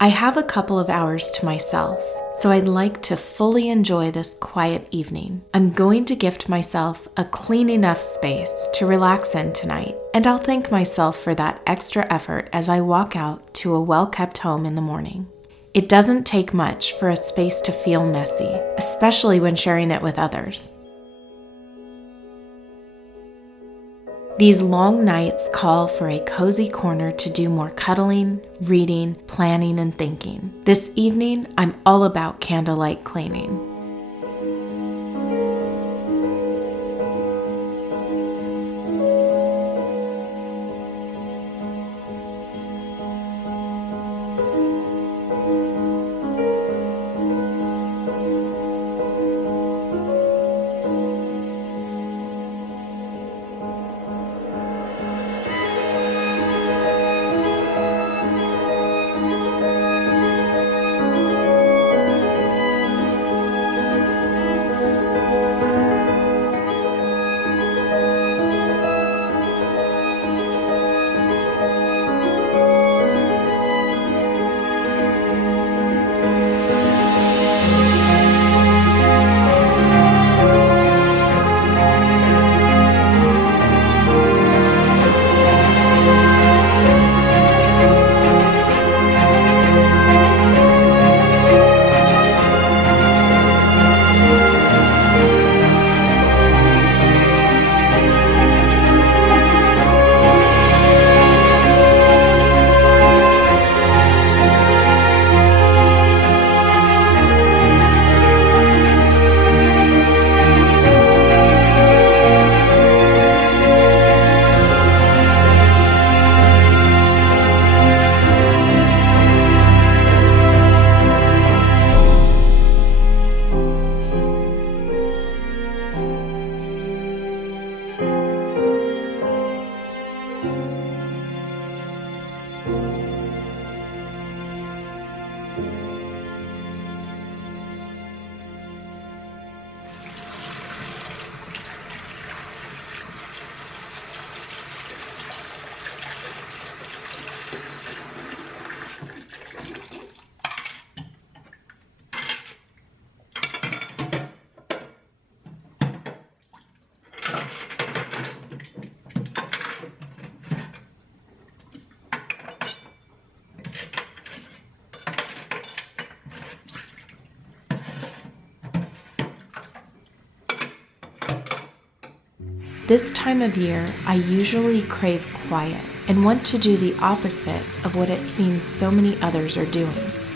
I have a couple of hours to myself, so I'd like to fully enjoy this quiet evening. I'm going to gift myself a clean enough space to relax in tonight, and I'll thank myself for that extra effort as I walk out to a well-kept home in the morning. It doesn't take much for a space to feel messy, especially when sharing it with others. These long nights call for a cozy corner to do more cuddling, reading, planning, and thinking. This evening, I'm all about candlelight cleaning. This time of year, I usually crave quiet and want to do the opposite of what it seems so many others are doing,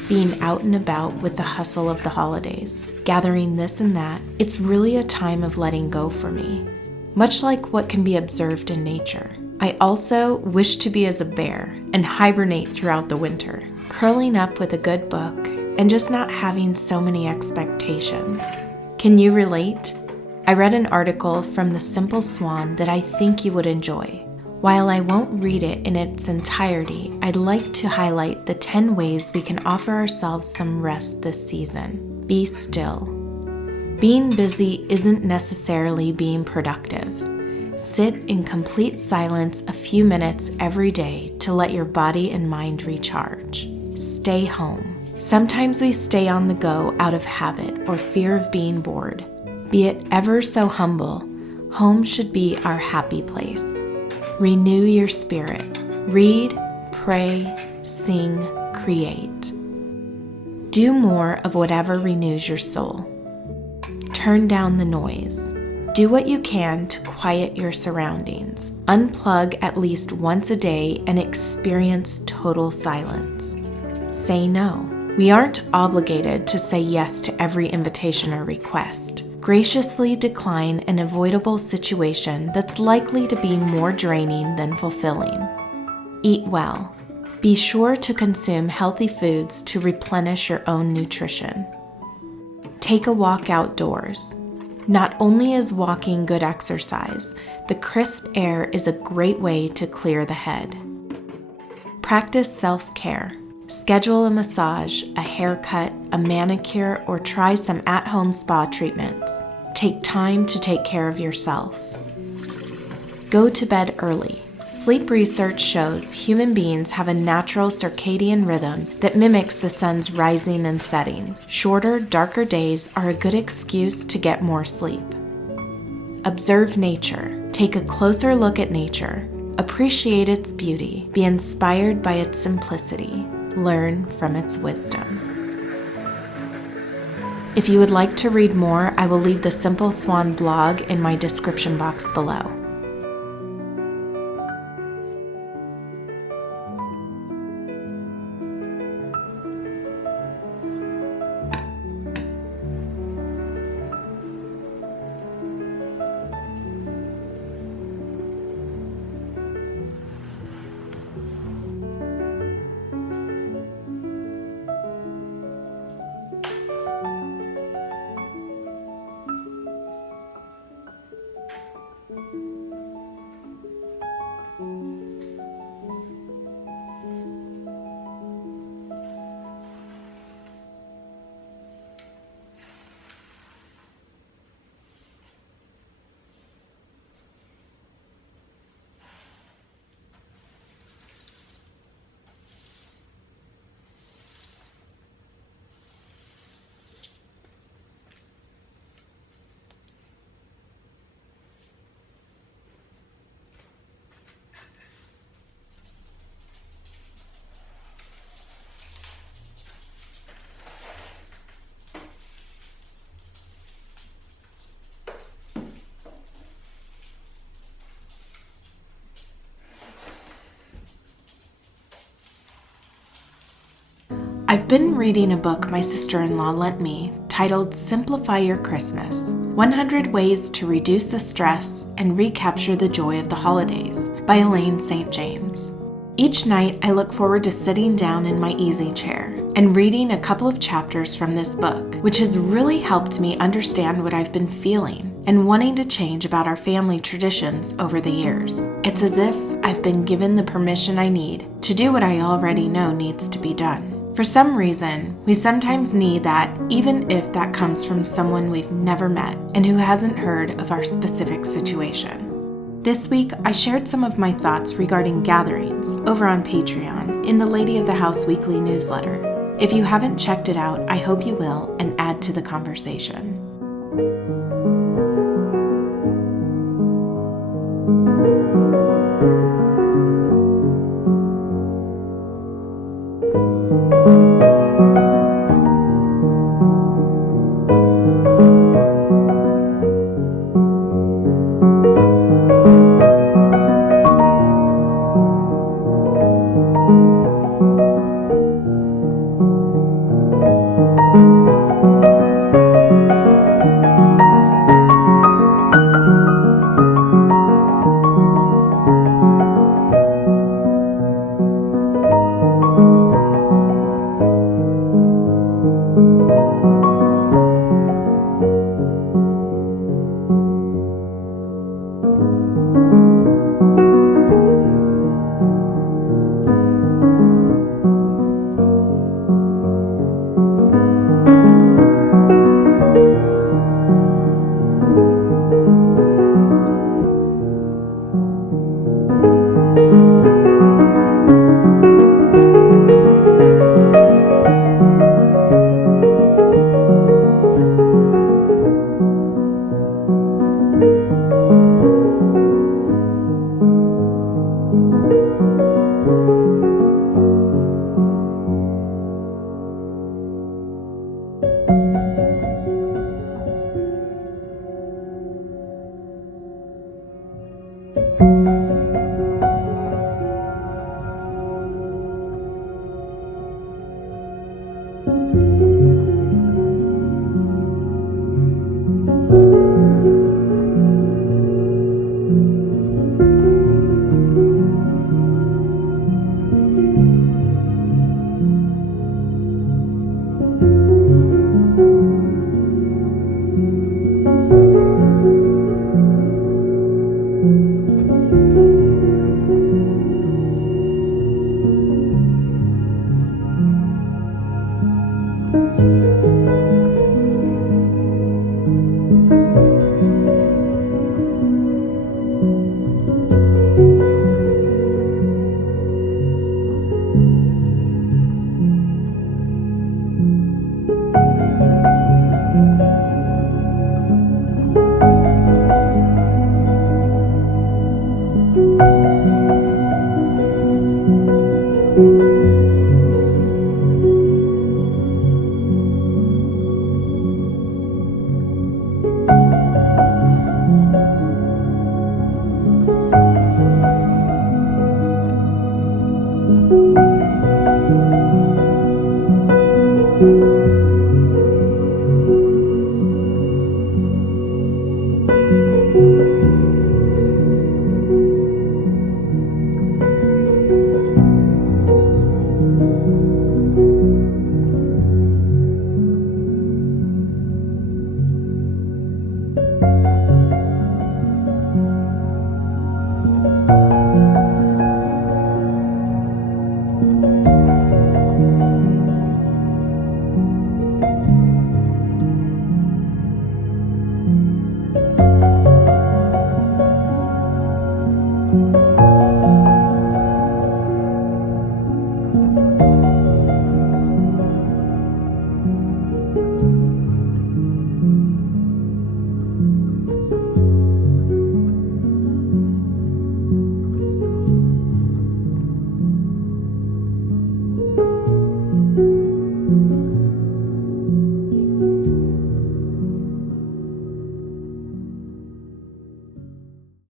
being out and about with the hustle of the holidays, gathering this and that. It's really a time of letting go for me, much like what can be observed in nature. I also wish to be as a bear and hibernate throughout the winter, curling up with a good book and just not having so many expectations. Can you relate? I read an article from the Simple SWAN that I think you would enjoy. While I won't read it in its entirety, I'd like to highlight the 10 ways we can offer ourselves some rest this season. Be still. Being busy isn't necessarily being productive. Sit in complete silence a few minutes every day to let your body and mind recharge. Stay home. Sometimes we stay on the go out of habit or fear of being bored. Be it ever so humble, home should be our happy place. Renew your spirit. Read, pray, sing, create. Do more of whatever renews your soul. Turn down the noise. Do what you can to quiet your surroundings. Unplug at least once a day and experience total silence. Say no. We aren't obligated to say yes to every invitation or request. Graciously decline an avoidable situation that's likely to be more draining than fulfilling. Eat well. Be sure to consume healthy foods to replenish your own nutrition. Take a walk outdoors. Not only is walking good exercise, the crisp air is a great way to clear the head. Practice self-care. Schedule a massage, a haircut, a manicure, or try some at-home spa treatments. Take time to take care of yourself. Go to bed early. Sleep research shows human beings have a natural circadian rhythm that mimics the sun's rising and setting. Shorter, darker days are a good excuse to get more sleep. Observe nature. Take a closer look at nature. Appreciate its beauty. Be inspired by its simplicity. Learn from its wisdom. If you would like to read more, I will leave the Simple Swan blog in my description box below. I've been reading a book my sister-in-law lent me titled Simplify Your Christmas: 100 Ways to Reduce the Stress and Recapture the Joy of the Holidays by Elaine St. James. Each night I look forward to sitting down in my easy chair and reading a couple of chapters from this book, which has really helped me understand what I've been feeling and wanting to change about our family traditions over the years. It's as if I've been given the permission I need to do what I already know needs to be done. For some reason, we sometimes need that, even if that comes from someone we've never met and who hasn't heard of our specific situation. This week, I shared some of my thoughts regarding gatherings over on Patreon in the Lady of the House weekly newsletter. If you haven't checked it out, I hope you will and add to the conversation.